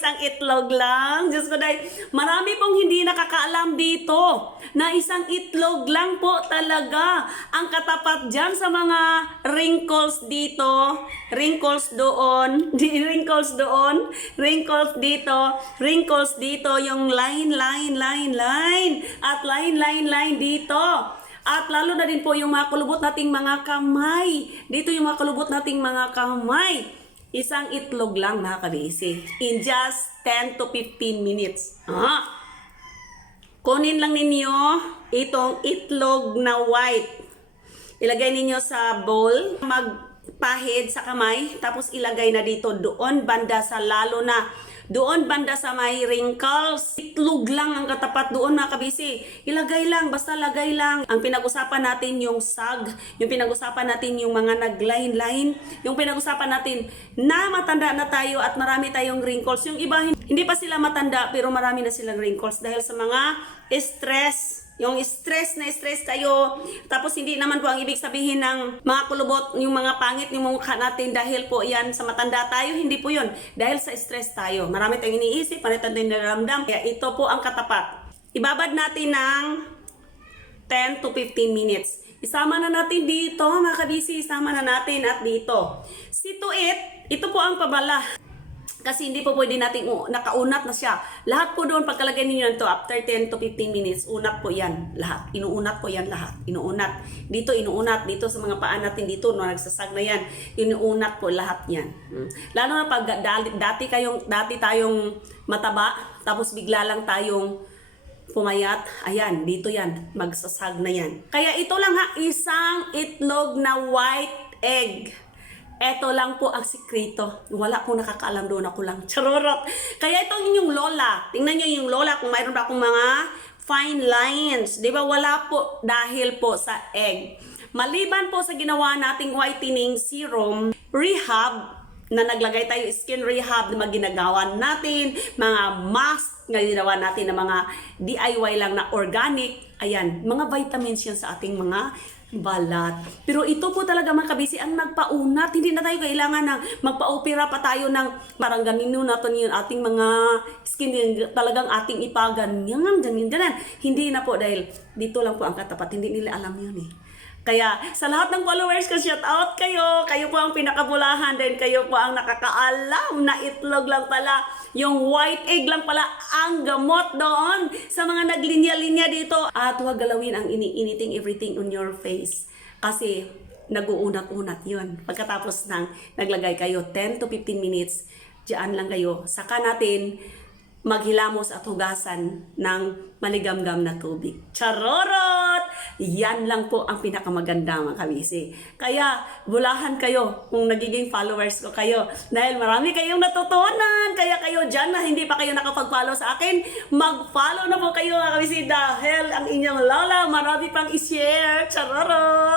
Isang itlog lang. Diyos ko dahil marami pong hindi nakakaalam dito na isang itlog lang po talaga ang katapat dyan sa mga wrinkles dito, wrinkles doon, wrinkles doon, wrinkles dito, wrinkles dito, yung line, at line dito. At lalo na din po yung mga kulubot nating mga kamay. Dito yung mga kulubot nating mga kamay. Isang itlog lang mga kabisi. In just 10 to 15 minutes. Kunin lang ninyo itong itlog na white. Ilagay ninyo sa bowl. Magpahid sa kamay. Tapos ilagay na dito doon banda sa lalo na. Doon banda sa may wrinkles. Itlog lang ang katapat doon mga kabisi. Ilagay lang, basta lagay lang. Ang pinag-usapan natin yung sag, yung pinag-usapan natin yung mga nag-line, yung pinag-usapan natin na matanda na tayo at marami tayong wrinkles. Yung iba hindi pa sila matanda pero marami na silang wrinkles dahil sa mga stress. Yung stress kayo, tapos hindi naman po ang ibig sabihin ng mga kulubot, yung mga pangit yung mukha natin dahil po yan sa matanda tayo, hindi po yun. Dahil sa stress tayo. Marami tayong iniisip, marami tayong nararamdam. Kaya ito po ang katapat. Ibabad natin ng 10 to 15 minutes. Isama na natin dito, mga kabisi, isama na natin at dito. See to it, ito po ang pabala. Kasi hindi po pwede natin nakaunat na siya. Lahat po doon, pagkalagay ninyo nito, after 10 to 15 minutes, unat po yan lahat. Inuunat po yan lahat. Inuunat. Dito, inuunat. Dito sa mga paan natin dito, no, nagsasag na yan. Inuunat po lahat yan. Lalo na pag dati tayong mataba, tapos bigla lang tayong pumayat, ayan, dito yan. Magsasag na yan. Kaya ito lang ha, isang itlog na white egg. Eto lang po ang sikreto. Wala pong nakakaalam doon, ako lang. Charorot. Kaya itong inyong lola. Tingnan nyo yung lola kung mayroon ba akong mga fine lines. Di ba? Wala po dahil po sa egg. Maliban po sa ginawa nating whitening serum, rehab, na naglagay tayo skin rehab na ginagawa natin, mga mask na ginawa natin na mga DIY lang na organic. Ayan, mga vitamins yan sa ating mga balat. Pero ito po talaga mga kabisi ang nagpaunat. Hindi na tayo kailangan ng magpa-opera pa tayo ng parang ganino natin yung ating mga skin, talagang ating ipaganyan, ganyan. Hindi na po dahil dito lang po ang katapat. Hindi nila alam yun eh. Kaya sa lahat ng followers ko, shout out kayo. Kayo po ang pinakabulahan din. Kayo po ang nakakaalam na itlog lang pala. Yung white egg lang pala ang gamot doon sa mga naglinya-linya dito. At huwag galawin ang iniiniting everything on your face. Kasi nag-uunat-unat yun. Pagkatapos ng naglagay kayo 10 to 15 minutes, diyan lang kayo. Saka natin maghilamos at hugasan ng maligamgam na tubig. Charorot! Yan lang po ang pinakamaganda mga kabisi. Kaya bulahan kayo kung nagiging followers ko kayo. Dahil marami kayong natutunan. Kaya kayo dyan na hindi pa kayo nakapag-follow sa akin, mag-follow na po kayo mga kabisi. Dahil ang inyong lola marami pang i-share. Charorot!